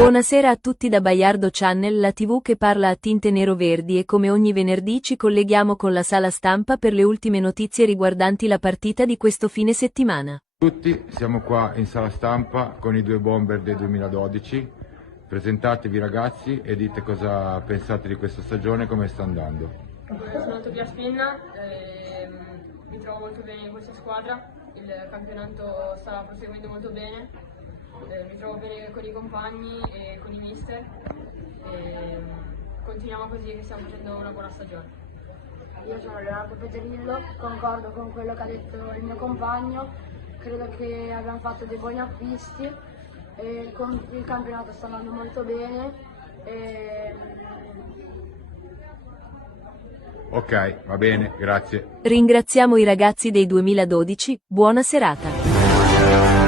Buonasera a tutti da Baiardo Channel, la TV che parla a tinte nero-verdi, e come ogni venerdì ci colleghiamo con la sala stampa per le ultime notizie riguardanti la partita di questo fine settimana. Tutti, siamo qua in sala stampa con i due bomber del 2012. Presentatevi ragazzi e dite cosa pensate di questa stagione e come sta andando. Sono Tobia Spinna, mi trovo molto bene in questa squadra, il campionato sta proseguendo molto bene, mi trovo bene con i compagni e con i mister e continuiamo così che stiamo facendo una buona stagione. Io sono Leonardo Peterillo, concordo con quello che ha detto il mio compagno, credo che abbiamo fatto dei buoni acquisti e il campionato sta andando molto bene. Ok, va bene, grazie. Ringraziamo i ragazzi dei 2012, buona serata.